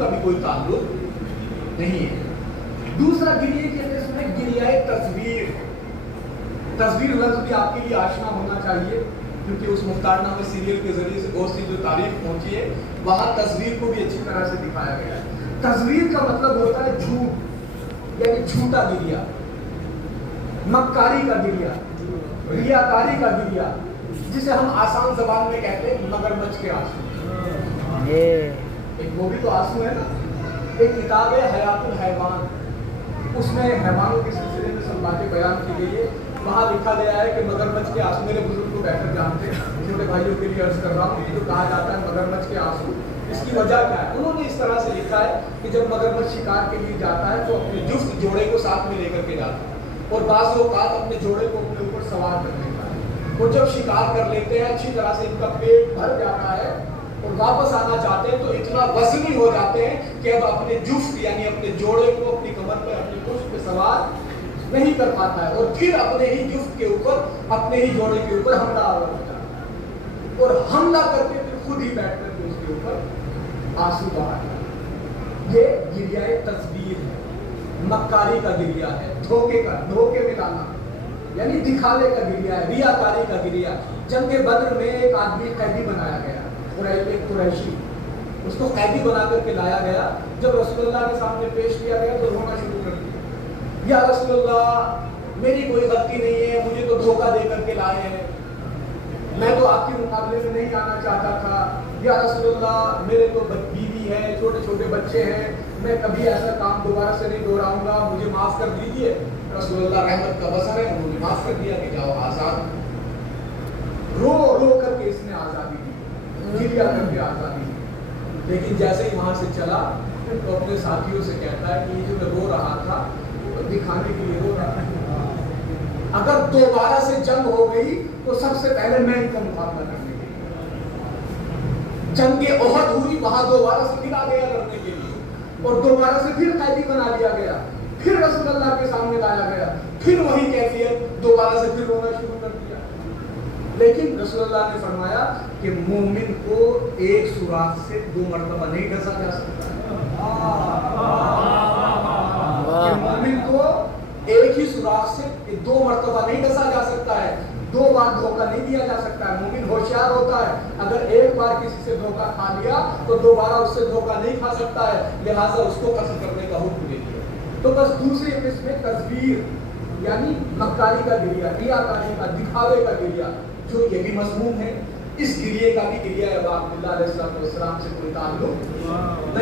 का भी कोई ताल्लुक नहीं है। दूसरा गिरिए के अंदर में गिरियाए तस्वीर। तस्वीर लफ्ज भी आपके लिए आशना होना चाहिए, क्योंकि उस मुख्तारनामा सीरियल के जरिए से बहुत सी जो तारीफ पहुंची है वहां तस्वीर को भी अच्छी तरह से दिखाया गया है। तस्वीर का मतलब होता है झूठ, यानी झूठा गिरिया, मक्कारी का गिरिया, रियाकारी का गिरिया, जिसे हम आसान जबान में कहते हैं मगरमच्छ के आंसू। एक वो भी तो आंसू है ना। एक किताब है हयातुल हैवान, उसमें हैवानों के सिलसिले में सब बातें बयान की गई है। वहाँ लिखा गया है कि मगरमच्छ के आंसू, मेरे बुजुर्ग को बेहतर जानते हैं, छोटे भाइयों के लिए अर्ज कर रहा हूँ, जो कहा जाता है मगरमच्छ के आंसू, इसकी वजह क्या है? उन्होंने इस तरह से लिखा है कि जब मगरमच्छ शिकार के लिए जाता है तो अपने जुफ्त जोड़े को साथ में लेकर के जाता है, और बाज़ औक़ात अपने जोड़े को अपने ऊपर सवार कर लेता है। वो जब शिकार कर लेते हैं अच्छी तरह से, इनका पेट भर जाता है और वापस आना चाहते हैं तो इतना वज़नी हो जाते हैं कि अब अपने जुफ्त यानी अपने जोड़े को अपनी कमर पे, अपने पुष्ट पे सवार नहीं कर पाता है, और फिर अपने ही जुफ्त के ऊपर, अपने ही जोड़े के ऊपर हमला होता है, और हमला करके फिर खुद ही बैठ करके उसके ऊपर आंसू बहाता है। ये गिरियाए तस्वीर है, मक्कारी का गिरिया है, धोखे का, धोखे में लाना, यानी दिखावे का गिरिया है, रियाकारी का गिरिया। जंग बद्र में एक आदमी कैदी बनाया गया, एक कुरैशी, उसको कैदी बना करके लाया गया। जब रसूलुल्लाह के सामने पेश किया गया तो रोना शुरू कर दिया, या रसूलुल्लाह मेरी कोई गलती नहीं है, मुझे तो धोखा दे करके लाए हैं, मैं तो आपके मुकाबले में नहीं आना चाहता था। या रसूलुल्लाह मेरे तो बीवी है, छोटे छोटे बच्चे हैं, मैं कभी ऐसा काम दोबारा से नहीं दोहराऊंगा, मुझे माफ कर दीजिए। रसूलुल्लाह रहमत का बसर है, उन्होंने माफ कर दिया कि जाओ आजाद। रो रो करके इसने आजादी दी, गिरिया करके आजादी दी। लेकिन जैसे ही वहां से चला तो अपने साथियों से कहता है कि ये जो मैं रो रहा था तो दिखाने के लिए रो रहा था, अगर दोबारा से जंग हो गई तो सबसे पहले मैं इनका मुकाबला करने के लिए। जंगे ओहद हुई, वहां दोबारा से फिर आ गया लड़ने के लिए, और दोबारा से फिर कैदी बना लिया गया, फिर रसूलुल्लाह के सामने लाया गया, फिर वही कैफियत, दोबारा से फिर रोना शुरू कर दिया। लेकिन रसूलुल्लाह ने फरमाया कि मोमिन को एक सुराख से 2 मरतबा नहीं डसा जा सकता है। मोमिन को एक ही सुराख से 2 मरतबा नहीं डसा जा सकता है, 2 बार धोखा नहीं दिया जा सकता है। मोमिन होशियार होता है, अगर एक बार किसी से धोखा खा लिया तो दोबारा उससे धोखा नहीं खा सकता है, लिहाजा उसको कत्ल करने का हुक्म दे दिया। तो बस दूसरी किस्म में तस्वीर यानी मक्कारी का गिरिया, रियाकारी का, दिखावे का गिरिया, जो ये भी मज़मूम है। इस गिरिये का भी गिरिया अब्दुल्लाह अलैहिस्सलाम से कोई ताल्लुक नहीं।